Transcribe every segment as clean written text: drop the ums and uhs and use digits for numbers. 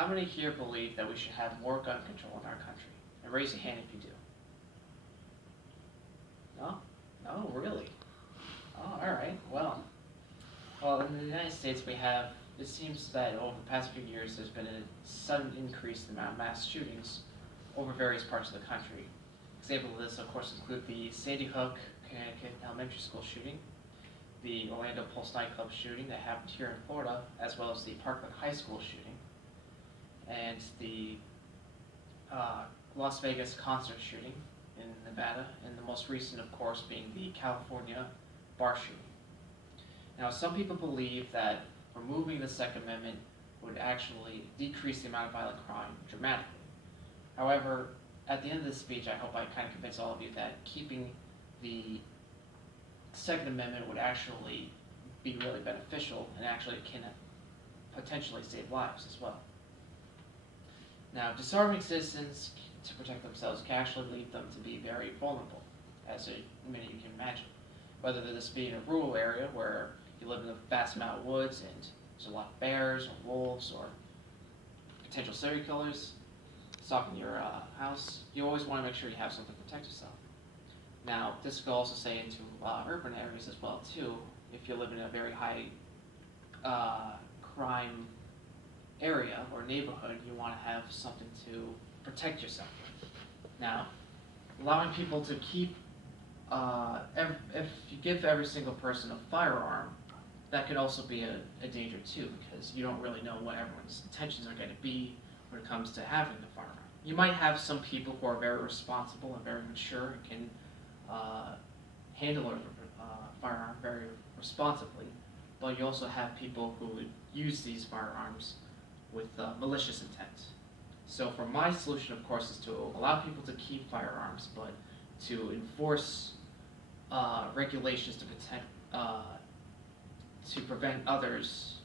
How many here believe that we should have more gun control in our country? And raise your hand if you do. No? No, really? Oh, all right. Well, in the United States, it seems that over the past few years, there's been a sudden increase in the amount of mass shootings over various parts of the country. Examples of this, of course, include the Sandy Hook, Connecticut elementary school shooting, the Orlando Pulse nightclub shooting that happened here in Florida, as well as the Parkland High School shooting, and the Las Vegas concert shooting in Nevada, and the most recent, of course, being the California bar shooting. Now, some people believe that removing the Second Amendment would actually decrease the amount of violent crime dramatically. However, at the end of this speech, I hope I kind of convince all of you that keeping the Second Amendment would actually be really beneficial and actually can potentially save lives as well. Now, disarming citizens to protect themselves can actually lead them to be very vulnerable, as many of you can imagine. Whether this be in a rural area where you live in the vast amount of woods and there's a lot of bears or wolves or potential serial killers stalking your house, you always want to make sure you have something to protect yourself. Now, this could also say into urban areas as well too. If you live in a very high crime area or neighborhood, you want to have something to protect yourself with. Now, allowing people to keep, if you give every single person a firearm, that could also be a danger too, because you don't really know what everyone's intentions are going to be when it comes to having the firearm. You might have some people who are very responsible and very mature and can handle a firearm very responsibly, but you also have people who would use these firearms with malicious intent. So for my solution, of course, is to allow people to keep firearms, but to enforce regulations to prevent others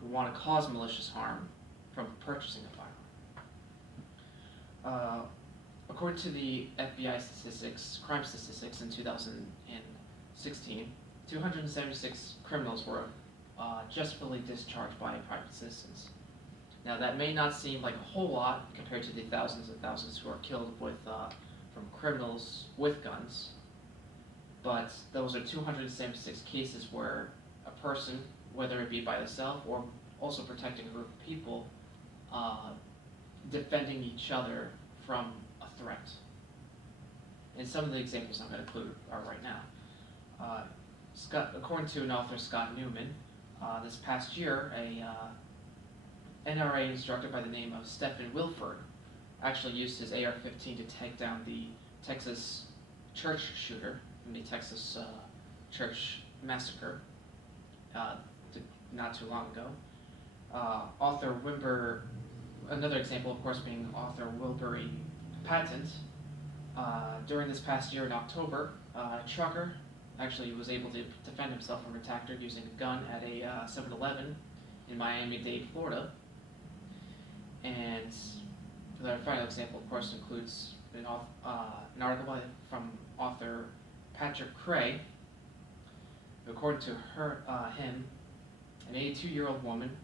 who want to cause malicious harm from purchasing a firearm. According to the FBI statistics, crime statistics in 2016, 276 criminals were justly discharged by private citizens. Now, that may not seem like a whole lot compared to the thousands and thousands who are killed from criminals with guns, but those are 276 cases where a person, whether it be by themselves or also protecting a group of people, defending each other from a threat. And some of the examples I'm going to include are right now. According to an author, Scott Newman, this past year, a NRA instructor by the name of Stephen Wilford actually used his AR-15 to take down the Texas church shooter in the Texas church massacre not too long ago. Another example, of course, being author Wilbury Patent. During this past year in October, a trucker actually was able to defend himself from an attacker using a gun at a 7-Eleven in Miami-Dade, Florida. And the final example, of course, includes an article from author Patrick Cray. According to him, an 82-year-old woman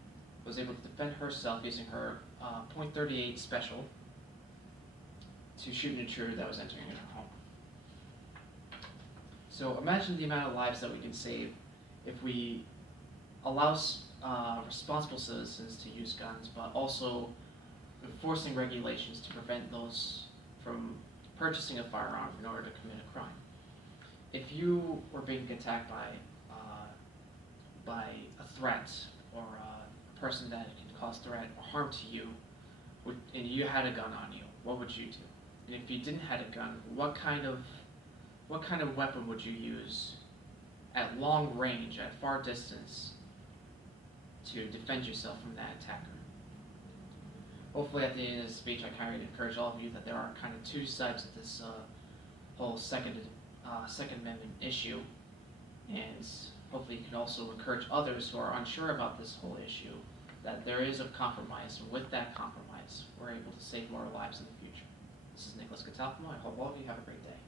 was able to defend herself using her .38 special to shoot an intruder that was entering her home. So imagine the amount of lives that we can save if we allow responsible citizens to use guns, but also enforcing regulations to prevent those from purchasing a firearm in order to commit a crime. If you were being attacked by a threat or a person that can cause threat or harm to you, and you had a gun on you, what would you do? And if you didn't have a gun, what kind of weapon would you use at long range, at far distance, to defend yourself from that attacker? Hopefully at the end of the speech I kind of encourage all of you that there are kind of two sides of this whole Second Amendment issue, and hopefully you can also encourage others who are unsure about this whole issue that there is a compromise, and with that compromise we're able to save more lives in the future. This is Nicholas Catalfamo. I hope all of you have a great day.